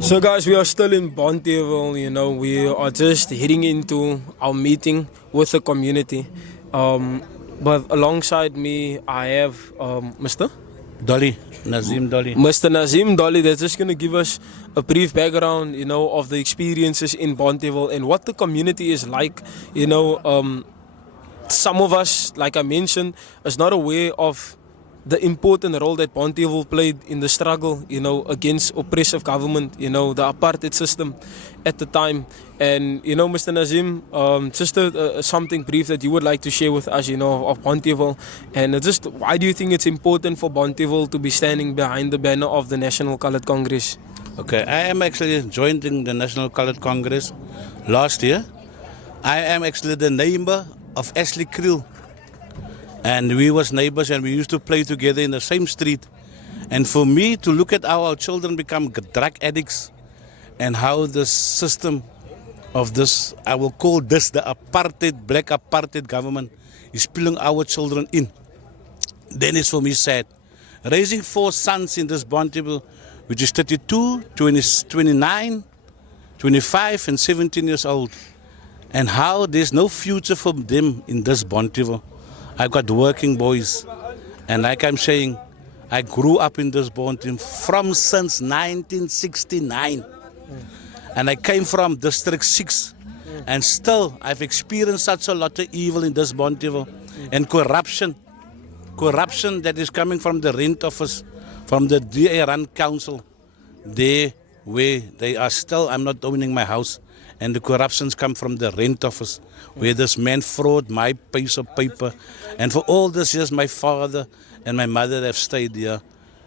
So guys, we are still in Bontheheuwel, we are just heading into our meeting with the community. But alongside me, I have Mr. Dolly, Nazim Dolly. Mr. Nazim Dolly that's just going to give us a brief background, of the experiences in Bontheheuwel and what the community is like. Some of us, like I mentioned, is not aware of the important role that Bontheheuwel played in the struggle, against oppressive government, the apartheid system at the time. And, Mr. Nazim, just something brief that you would like to share with us, of Bontheheuwel. And just why do you think it's important for Bontheheuwel to be standing behind the banner of the National Coloured Congress? Okay, I am actually joining the National Coloured Congress last year. I am actually the neighbor of Ashley Krill. And we was neighbors and we used to play together in the same street. And for me to look at how our children become drug addicts and how the system of this, I will call this the apartheid, black apartheid government is pulling our children in, then it's for me sad. Raising 4 sons in this Bontheheuwel, which is 32, 29, 25 and 17 years old. And how there's no future for them in this Bontheheuwel. I've got working boys, and like I'm saying, I grew up in this Bontheheuwel from since 1969. And I came from District 6, and still I've experienced such a lot of evil in this Bontheheuwel, and corruption that is coming from the rent office, from the DA-run council, there where they are still, I'm not owning my house, and the corruptions come from the rent office, where this man fraud my piece of paper. And for all this years, my father and my mother have stayed here.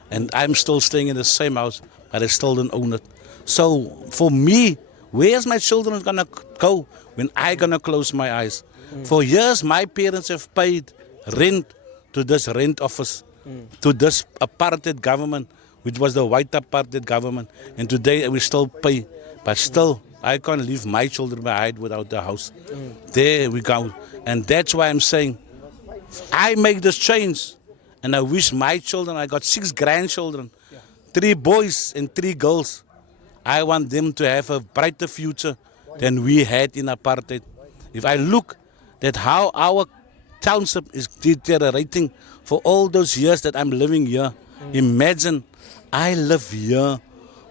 And I'm still staying in the same house, but I still don't own it. So for me, where's my children gonna go when I gonna close my eyes? For years, my parents have paid rent to this rent office, to this apartheid government, which was the white apartheid government. And today we still pay, but still, I can't leave my children behind without the house. There we go. And that's why I'm saying, I make this change. And I wish my children, I got 6 grandchildren, 3 boys and 3 girls. I want them to have a brighter future than we had in apartheid. If I look at how our township is deteriorating for all those years that I'm living here, imagine I live here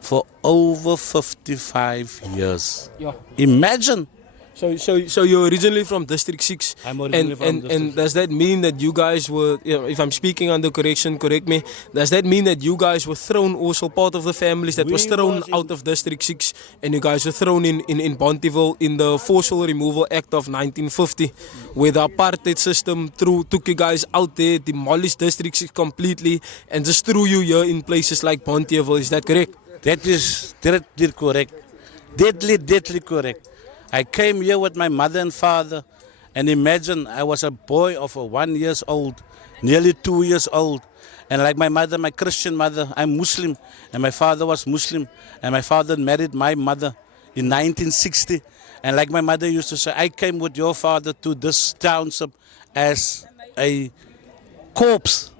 for over 55 years. Yeah. Imagine. So you're originally from District 6. I'm originally from District 6. And does that mean that you guys were, if I'm speaking under correction, correct me, does that mean that you guys were thrown, also part of the families that was thrown out of District 6, and you guys were thrown in Bontheheuwel in the Forcible Removal Act of 1950, where the apartheid system took you guys out there, demolished District 6 completely, and just threw you here in places like Bontheheuwel? Is that correct? That is deadly correct. Deadly correct. I came here with my mother and father, and imagine I was a boy of 1 year old, nearly 2 years old. And like my mother, my Christian mother, I'm Muslim, and my father was Muslim, and my father married my mother in 1960. And like my mother used to say, I came with your father to this township as a corpse,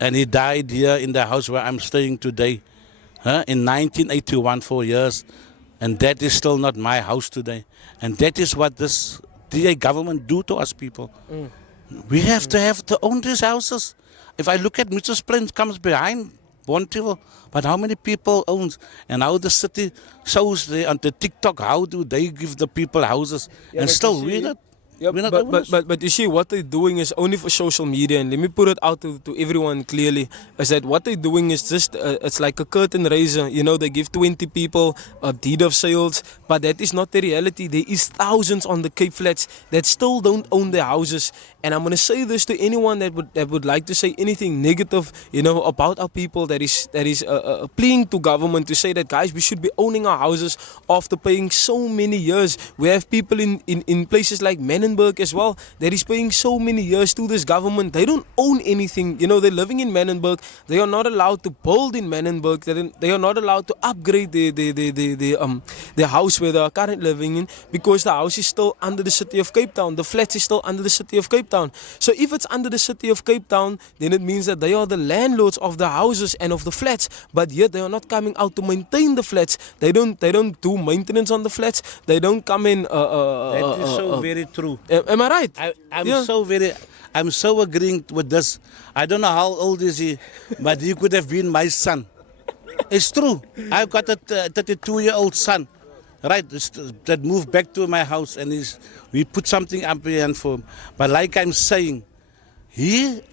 and he died here in the house where I'm staying today. In 1981, 4 years, and that is still not my house today. And that is what this DA government do to us people. We have to own these houses. If I look at Mitchell's Plains comes behind Bontheheuwel, but how many people owns, and how the city shows there on the TikTok, how do they give the people houses, and still we're not. Yeah, but you see, what they're doing is only for social media, and let me put it out to everyone clearly, is that what they're doing is just, it's like a curtain raiser. They give 20 people a deed of sales, but that is not the reality. There is thousands on the Cape Flats that still don't own their houses. And I'm going to say this to anyone that would like to say anything negative, about our people, that is pleading to government to say that, guys, we should be owning our houses after paying so many years. We have people in places like Manor Manenberg as well that is paying so many years to this government. They don't own anything. You know, they're living in Manenberg. They are not allowed to build in Manenberg. They are not allowed to upgrade their house where they are currently living in, because the house is still under the city of Cape Town. The flats is still under the city of Cape Town. So if it's under the city of Cape Town, then it means that they are the landlords of the houses and of the flats, but yet they are not coming out to maintain the flats. They don't do maintenance on the flats. They don't come in. That is so very true. Am I right? I'm so agreeing with this. I don't know how old is he, but he could have been my son. It's true. I've got a 32-year-old son, right, that moved back to my house, and we put something up here for him. But like I'm saying,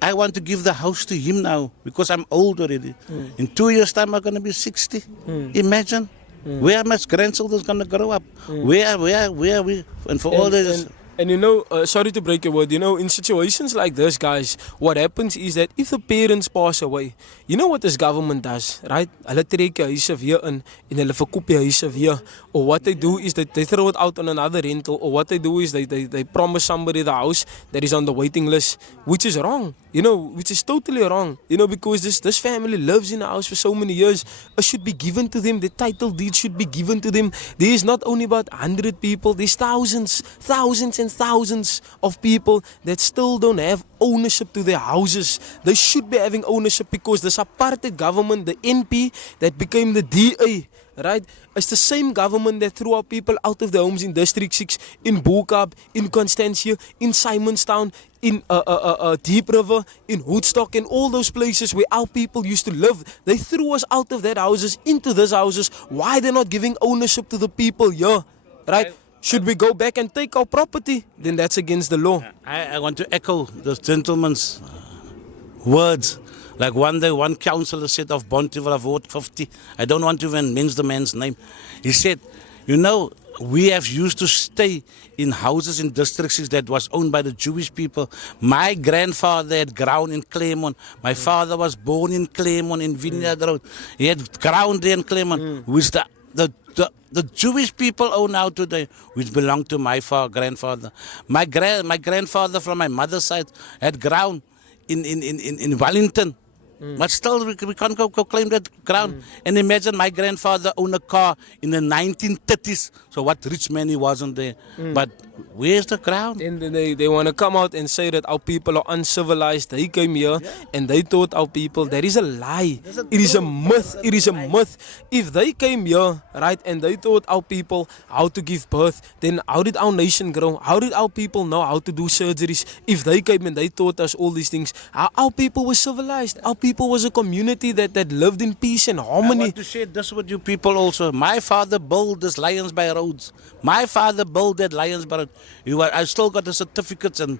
I want to give the house to him now because I'm old already. In 2 years' time, I'm going to be 60. Imagine. Where are my grandchildren going to grow up? Where are we? And for all this... And you know, sorry to break your word, you know, in situations like this, guys, what happens is that if the parents pass away, you know what this government does, right? Hulle trek die huise weer in en hulle verkoop die huise weer. Or what they do is that they throw it out on another rental. Or what they do is they promise somebody the house that is on the waiting list, which is wrong, you know, which is totally wrong, you know, because this family lives in the house for so many years. It should be given to them. The title deed should be given to them. There is not only about 100 people, there's thousands and thousands of people that still don't have ownership to their houses. They should be having ownership because this apartheid government, the NP that became the DA, right, it's the same government that threw our people out of their homes in District 6, in Boekab, in Constantia, in Simonstown, in Deep River, in Woodstock, and all those places where our people used to live. They threw us out of their houses into these houses. Why they're not giving ownership to the people here, right? Should we go back and take our property? Then that's against the law. I want to echo this gentleman's words. Like one day, one councillor said of Bontheheuwel, of Ward 50, I don't want to even mention the man's name. He said, you know, we have used to stay in houses in District 6 that was owned by the Jewish people. My grandfather had ground in Claremont. My father was born in Claremont, in Vineyard Road. He had ground there in Claremont, which the Jewish people own now today, which belonged to my grandfather. My grandfather from my mother's side had ground in Wellington. But still, we can't go claim that ground. And imagine my grandfather owned a car in the 1930s. So what rich man he wasn't there. But where's the ground? And then they want to come out and say that our people are uncivilized. They came here and they taught our people. That is a lie. It is a myth. It is a myth. If they came here, right, and they taught our people how to give birth, then how did our nation grow? How did our people know how to do surgeries? If they came and they taught us all these things, our people were civilized. Our people was a community that lived in peace and harmony. I want to share this with you people also. My father built this Lions by Roads. My father built that Lions by Roads. I still got the certificates and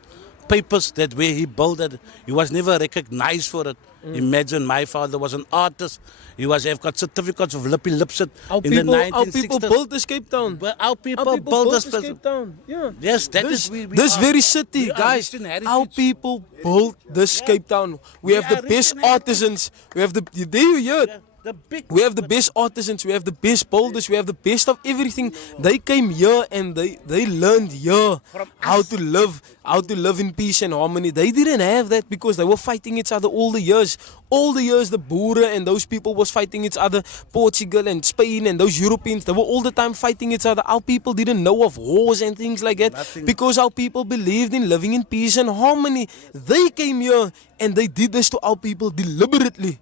papers that where he built it. He was never recognized for it. Imagine my father was an artist. Have got certificates of Lippy Lipset in the 1960s. Our people built this Cape Town. Well, our people built this Cape Town. Yeah. Yes, this very city, guys. Our people built this Cape Town. We have the best artisans. We have we have the best artisans, we have the best builders, we have the best of everything. They came here and they learned here how to live in peace and harmony. They didn't have that because they were fighting each other all the years. All the years the Boere and those people was fighting each other. Portugal and Spain and those Europeans, they were all the time fighting each other. Our people didn't know of wars and things like that. Because our people believed in living in peace and harmony. They came here and they did this to our people deliberately.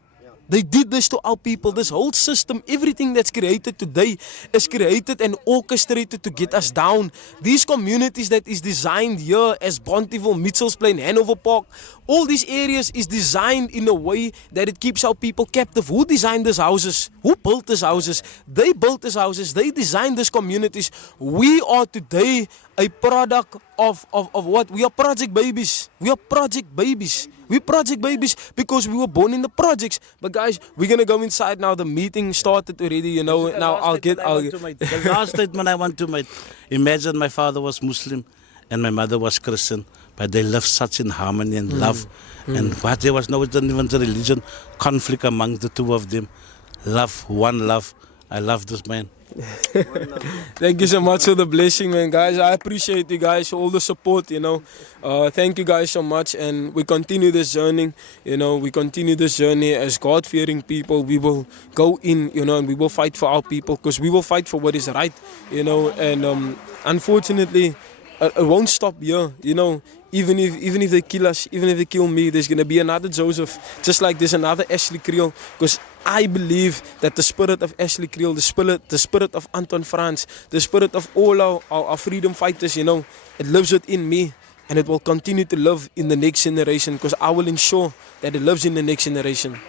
They did this to our people. This whole system, everything that's created today is created and orchestrated to get us down. These communities that is designed here as Bontheheuwel, Mitchells Plain, Hanover Park, all these areas is designed in a way that it keeps our people captive. Who designed these houses? Who built these houses? They built these houses. They designed these communities. We are today a product of what? We are project babies. We are project babies. We're project babies because we were born in the projects. But guys, we're going to go inside now. The meeting started already, you know. Now The last statement I want to make. Imagine my father was Muslim and my mother was Christian. But they lived such in harmony and love. And what there was no even the religion conflict among the two of them. Love, one love. I love this man. Thank you so much for the blessing, man, guys. I appreciate you guys, all the support, you know. Thank you guys so much, and we continue this journey, you know. We continue this journey as God-fearing people. We will go in, you know, and we will fight for our people, because we will fight for what is right, you know. And unfortunately, it won't stop here, you know. Even if they kill us, even if they kill me, there's gonna be another Joseph, just like there's another Ashley Creel. Because I believe that the spirit of Ashley Creel, the spirit of Anton Franz, the spirit of all our freedom fighters, you know, it lives within me, and it will continue to live in the next generation, because I will ensure that it lives in the next generation.